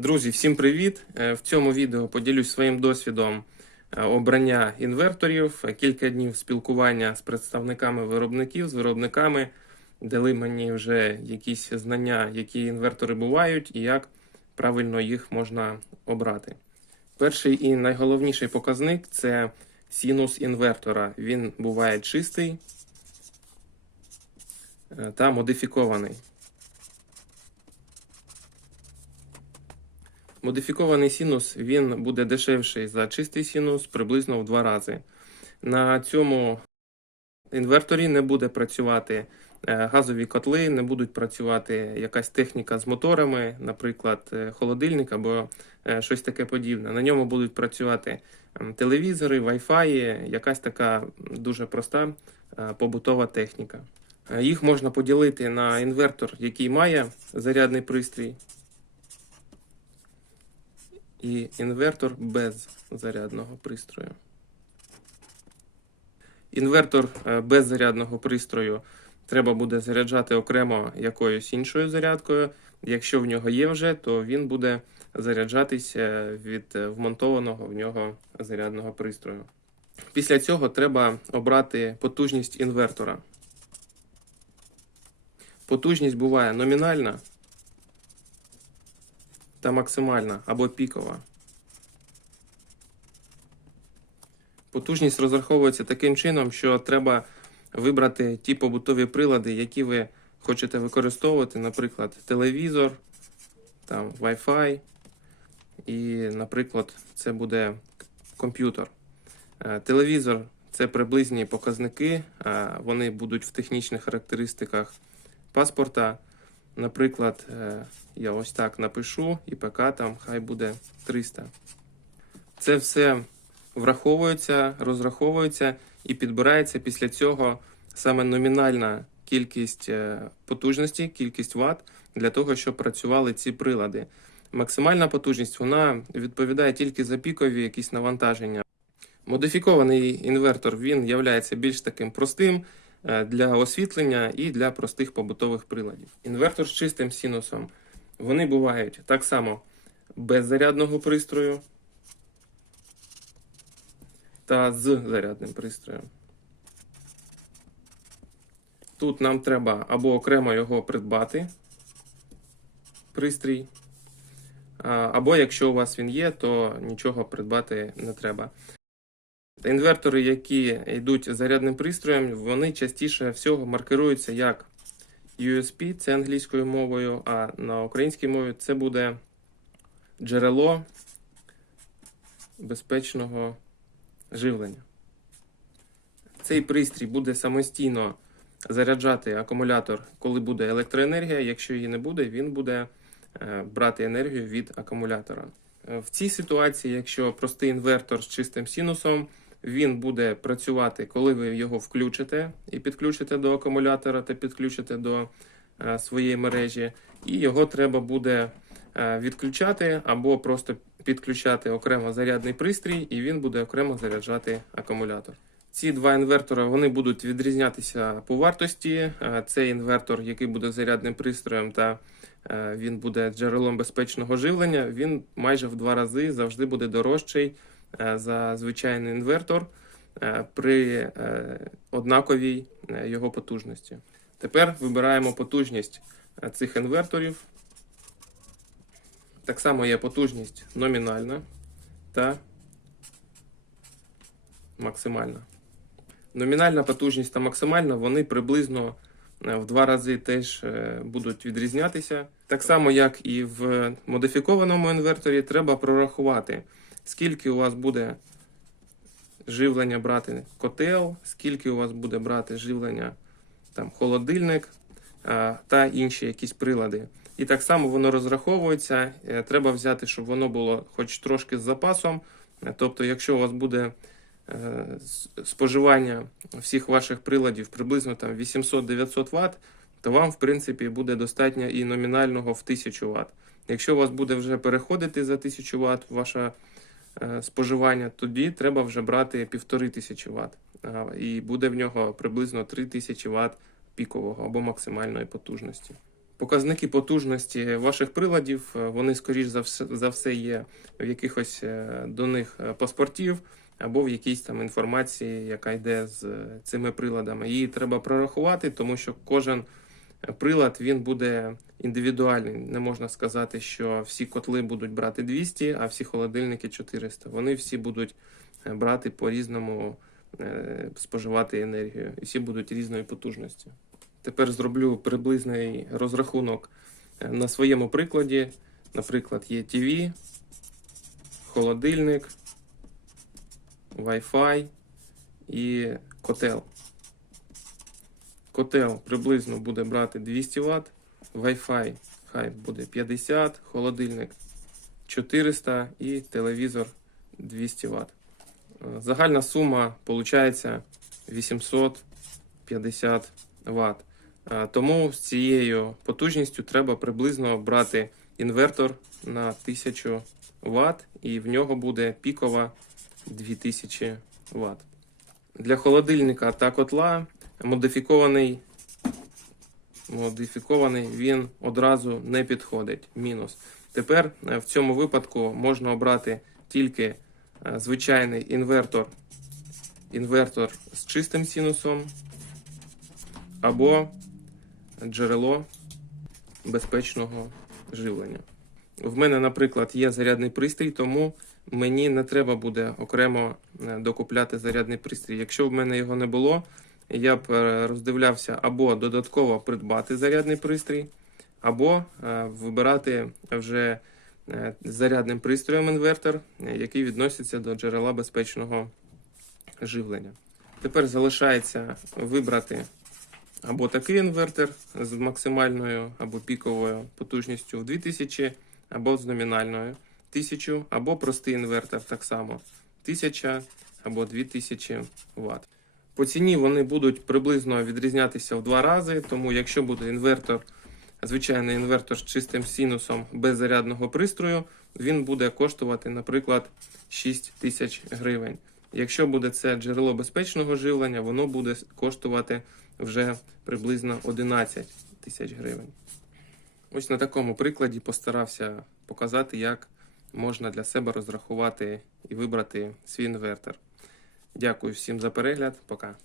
Друзі, всім привіт! Е, В цьому відео поділюсь своїм досвідом е, обрання інверторів, е, кілька днів спілкування з представниками виробників, з виробниками, дали мені вже якісь знання, які інвертори бувають і як правильно їх можна обрати. Перший і найголовніший показник це синус інвертора. Він буває чистий та модифікований. Модифікований синус він буде дешевший за чистий синус приблизно в два рази. На цьому інверторі не буде працювати е, газові котли, не будуть працювати якась техніка з моторами, наприклад, е, холодильник або е, щось таке подібне. На ньому будуть працювати телевізори, Wi-Fi, якась така дуже проста побутова техніка. Їх можна поділити на інвертор, який має зарядний пристрій, і інвертор без зарядного пристрою. Інвертор е, без зарядного пристрою треба буде заряджати окремо якоюсь іншою зарядкою. Якщо в нього є вже, то він буде заряджатися від е, вмонтованого в нього зарядного пристрою. Після цього треба обрати потужність інвертора. Потужність буває номінальна та максимальна або пікова. Потужність розраховується таким чином, що треба вибрати ті побутові прилади, які ви хочете використовувати, наприклад, телевізор, там Wi-Fi, і, наприклад, це буде комп'ютер. Е, Телевізор це приблизні показники, е, вони будуть в технічних характеристиках паспорта. Наприклад, е, я ось так напишу, і ПК там хай буде 300. Це все враховується, розраховується і підбирається після цього саме номінальна кількість е, потужності, кількість Вт для того, щоб працювали ці прилади. Максимальна потужність вона відповідає тільки за пікові якісь навантаження. Модифікований інвертор він є більш таким простим для освітлення і для простих побутових приладів. Інвертор з чистим синусом. Вони бувають так само без зарядного пристрою та з зарядним пристроєм. Тут нам треба або окремо його придбати, пристрій, або якщо у вас він є, то нічого придбати не треба. Інвертори, які йдуть зарядним пристроєм, вони частіше всього маркируються як USB, це англійською мовою, а на українській мові це буде джерело безпечного живлення. Цей пристрій буде самостійно заряджати акумулятор, коли буде електроенергія. Якщо її не буде, він буде е, брати енергію від акумулятора. Е, В цій ситуації, якщо простий інвертор з чистим синусом, він буде працювати, коли ви його включите і підключите до акумулятора та підключите до е, своєї мережі, і його треба буде е, відключати або просто підключати окремо зарядний пристрій, і він буде окремо заряджати акумулятор. Ці два інвертори вони будуть відрізнятися по вартості. Е, Цей інвертор, який буде зарядним пристроєм, та він буде джерелом безпечного живлення. Він майже в два рази завжди буде дорожчий за звичайний інвертор е, при е, однаковій е, його потужності. Тепер вибираємо потужність е, цих інверторів. Так само є потужність номінальна та максимальна. Номінальна потужність та максимальна вони приблизно е, в два рази теж е, будуть відрізнятися. Так само, як і в модифікованому інверторі, треба прорахувати, скільки у вас буде живлення брати котел, скільки у вас буде брати живлення там, холодильник та інші якісь прилади. І так само воно розраховується. Е, Треба взяти, щоб воно було хоч трошки з запасом. Тобто, якщо у вас буде е, споживання всіх ваших приладів приблизно там 800-900 Вт, то вам, в принципі, буде достатньо і номінального в 1000 Вт. Якщо у вас буде вже переходити за 1000 Вт ваше е, споживання, тоді треба вже брати 1500 Вт. Е, І буде в нього приблизно 3000 Вт пікового або максимальної потужності. Показники потужності ваших приладів, е, вони, скоріш за все, за все, є в якихось е, до них е, паспортів або в якійсь там інформації, яка йде з е, цими приладами. Її треба прорахувати, тому що кожен е, прилад він буде індивідуальний. Не можна сказати, що всі котли будуть брати 200, а всі холодильники 400. Вони всі будуть е, брати по різному е, споживати енергію, і всі будуть різної потужності. Тепер зроблю приблизний розрахунок е, на своєму прикладі. Наприклад, є TV, холодильник, Wi-Fi і котел. Котел приблизно буде брати 200 Вт, Wi-Fi хай буде 50, холодильник 400 і телевізор 200 Вт. Е, Загальна сума виходить 850 Вт. Тому з цією потужністю треба приблизно брати інвертор на 1000 Вт, і в нього буде пікова 2000 Вт. Для холодильника та котла модифікований, модифікований він одразу не підходить. Мінус. Тепер е, в цьому випадку можна обрати тільки е, звичайний інвертор, інвертор з чистим синусом або джерело безпечного живлення. В мене, наприклад, є зарядний пристрій, тому мені не треба буде окремо е, докупляти зарядний пристрій. Якщо в мене його не було, я б е, роздивлявся або додатково придбати зарядний пристрій, або е, вибирати вже е, зарядним пристроєм інвертор, який відноситься до джерела безпечного живлення. Тепер залишається вибрати або такий інвертор з максимальною або піковою потужністю в 2000, або з номінальною 1000, або простий інвертор так само 1000 або 2000 Вт. По ціні вони будуть приблизно відрізнятися в два рази, тому якщо буде інвертор, звичайний інвертор з чистим синусом без зарядного пристрою, він буде коштувати, наприклад, 6 тисяч гривень. Якщо буде це джерело безпечного живлення, воно буде коштувати вже приблизно 11 тисяч гривень. Ось на такому прикладі постарався показати, як можна для себе розрахувати і вибрати свій інвертор. Дякую всім за перегляд. Пока.